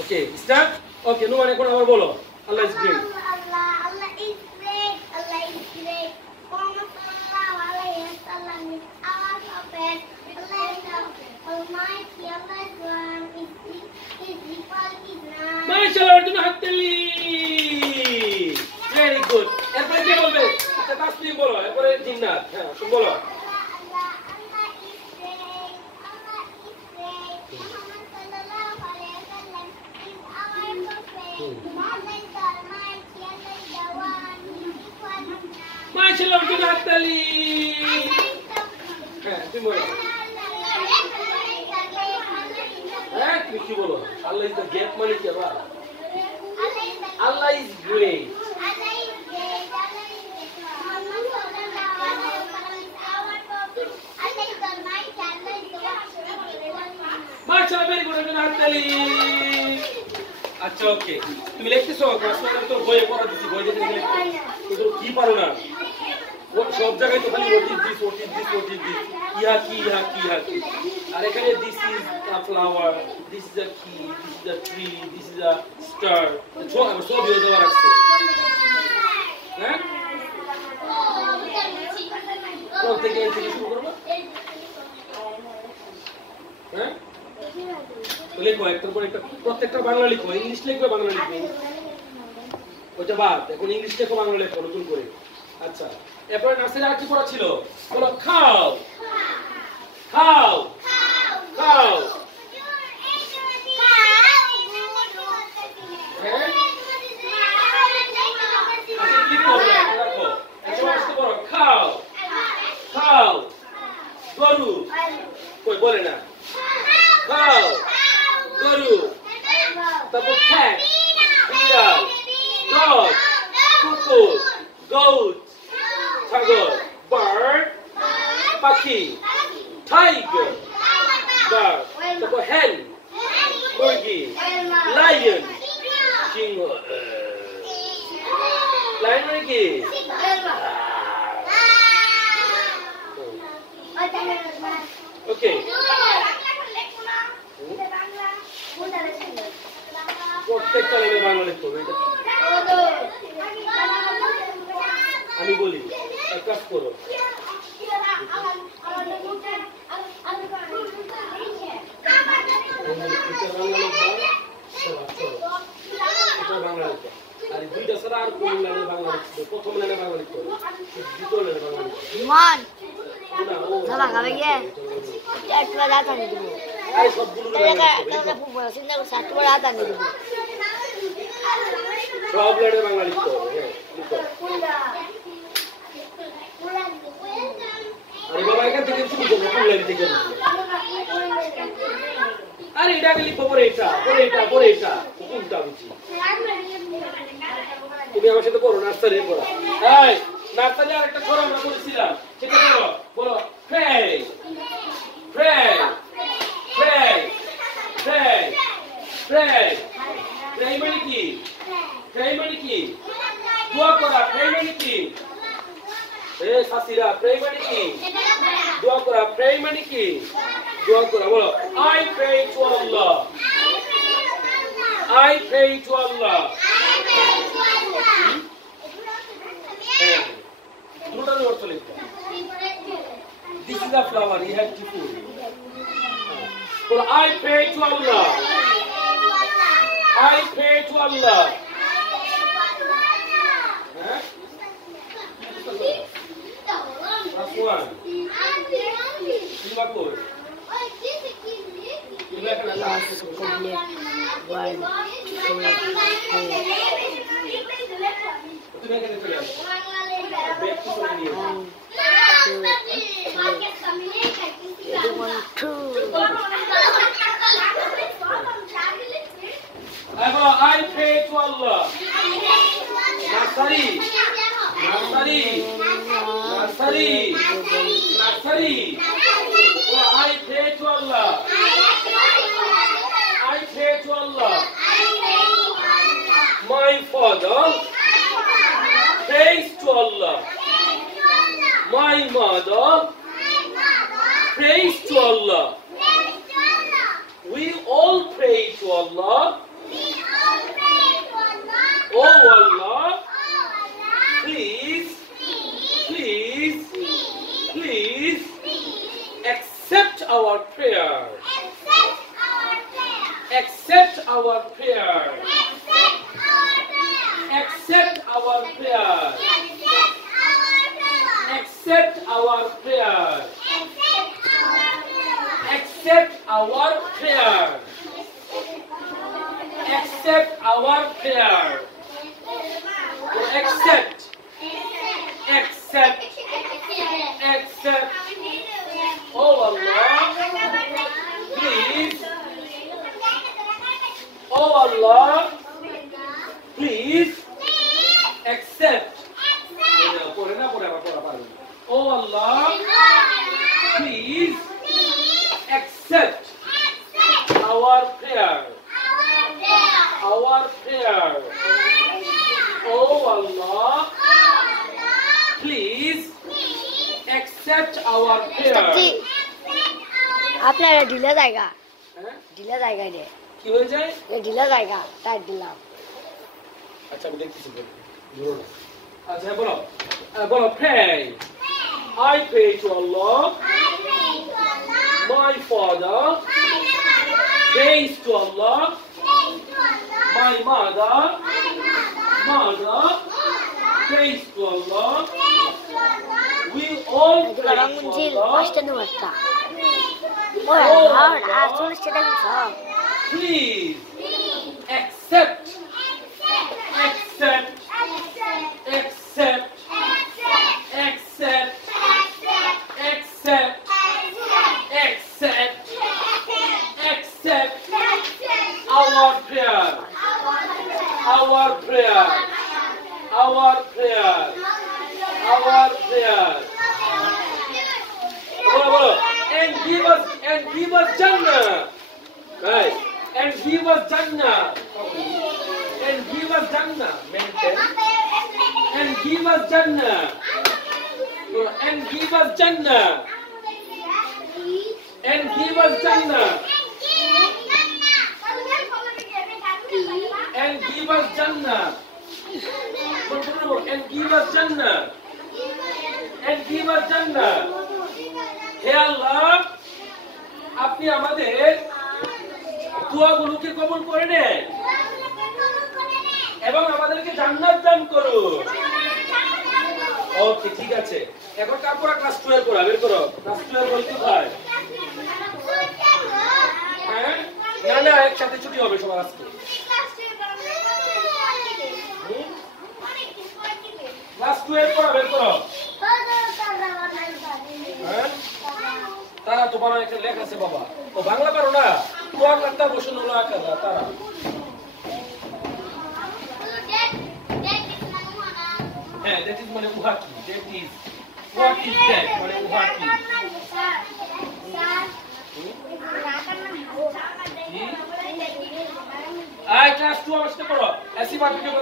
Okay start ওকে নুমান এখন আবার বলো Allah is great Allah is great. Allah is great. Muhammad sallallahu alaihi wasallam is our prophet. Allah is the Almighty. Allah is one. His equal is none. মাশাআল্লাহ অর্জুন হাততালি very good এরপরে কি বলবে আচ্ছা তাসলিম বলো এরপরে জিন্নাত হ্যাঁ তুমি বলো Allah is great. Allah is great. Muhammad sallallahu alaihi wasallam is our prophet. Allah is the Almighty. Allah is the one. His equal is none. মাশাআল্লাহ অর্জুন হাততালি হ্যাঁ তুমি বলো হ্যাঁ তুমি কি বলো আল্লাহ ইজ দ্য গ্রেট মানে কি আবার আল্লাহ ইজ গ্রেট মাশাআল্লাহ ভেরি গুড অর্জুন হাততালি আচ্ছা ওকে তুমি লিখতেছো ক্লাসে তো বইয়ে পড়া দিছি বই দেখে লিখতে কিন্তু কি পারো না সব জায়গায় তো খালি what is this ইহা কি আর এখানে this is a flower this is a key this is a tree this is a star সব দিয়ে দেওয়া রাখছে হ্যাঁ কোন থেকে শুরু করবো হ্যাঁ লিখো একটার পর একটা প্রত্যেকটা বাংলা লিখো ইংলিশ লিখবে বাংলা লিখবে ওটা বাদ এখন ইংলিশ লেখো বাংলা লেখো নতুন করে আচ্ছা এরপরে নার্সারি আর কি পড়া ছিল বলো খাও খাও খাও খাও খাও গরু কই বলে না খাও গরু তারপর cat বিড়াল dog কুকুর goat ছাগল bird পাখি tiger bird তারপর hen মুরগি lion সিংহ lion মানে কি ওকে প্রত্যেকটা লেভেলে বাংলা লিখতে হবে আমি বলি এক কাজ করো বাংলা লিখবা আর দুইটা ছাড়া আর কোন লাইনে বাংলা লিখতে হবে প্রথম লাইনে বাংলা লিখতে হবে দ্বিতীয় লাইনে বাংলা লিখতে হবে Sama kami ya. Ya cuma datang gitu. এই সবগুলো Kalau pun sini satu datang gitu. সব লাইনে বাংলা লিখতে হবে হ্যাঁ লিখো আরে বাবা এখান থেকে শুরু করবো কোন লাইন থেকে আরে এটা আগে লিখবো পরে এটা কোনটা বুঝি তুমি আমার সাথে পড়ো নার্সারি পড়া এই নার্সারি আর একটা ছড়া আমরা করেছিলাম সেটা বলো বলো pray pray pray pray pray pray মানে কি pray মানে কি দোয়া করা pray মানে কি এ সাসিরা pray মানে কি দোয়া করা pray মানে কি দোয়া করা বলো I pray to Allah I pray to Allah দুটো অর্থ লিখো This is a flower you have to put বলো I pray to Allah I pray to Allah হ্যাঁ Afwan Lima kor Lima kan Allah I pray to Allah. Nasari. I pray to Allah. I pray to Allah. My father prays to Allah. My mother prays to Allah. We all pray to Allah. accept our prayer. Accept our prayer. Accept our prayer. Accept our prayer. Accept our prayer. Accept. Accept. Accept. Oh Allah, please. Oh Allah, please accept. Oh Allah, please accept our prayer. Our prayer. Oh Allah, please accept our prayer. আপনারা ঢিলা জায়গা হ্যাঁ? ঢিলা জায়গায় রে কি হয়ে যায়? ঢিলা জায়গা তাই দিলাম আচ্ছা আমি দেখতেছি আচ্ছা বলো বলো pray. I pray to Allah, my Father, praise to Allah, my mother, praise to Allah. We all এদিকে pray রঙমঞ্জিল to Allah. পাঁচটা নম্বরটা ওরা আর 40 টাকা সব Please accept, accept, accept, accept, accept, accept, accept our prayer, our prayer, our prayer, our prayer. And give us Jannah. Right. And give us Jannah. And give us Jannah. Maintain. And give us Jannah. And give us Jannah. And give us Jannah. And give us Jannah. And give us Jannah. And give us Jannah. হে আল্লাহ, আপনি আমাদের দোয়াগুলোকে কবুল করে নেন এবং আমাদেরকে জান্নাত দান করুন। ওকে, ঠিক আছে। এখন কাপড়া ক্লাস 12 পড়া বের করো। ক্লাস 12 বলতে হয় হ্যাঁ? না না, একসাথে ছুটি হবে সবার আজকে। ক্লাস 12 পড়া বের করো। হ্যাঁ? তারা তো বাংলা একটা লেখা আছে বাবা। ও বাংলা পারো না? তো একটা বসুন হলো আকারা তারা। হ্যাঁ, that is মানে উহা কি? That is what is that? মানে উহা কি? আই ক্লাস 2 আমার সাথে পড়ো। এসি পার ভিডিও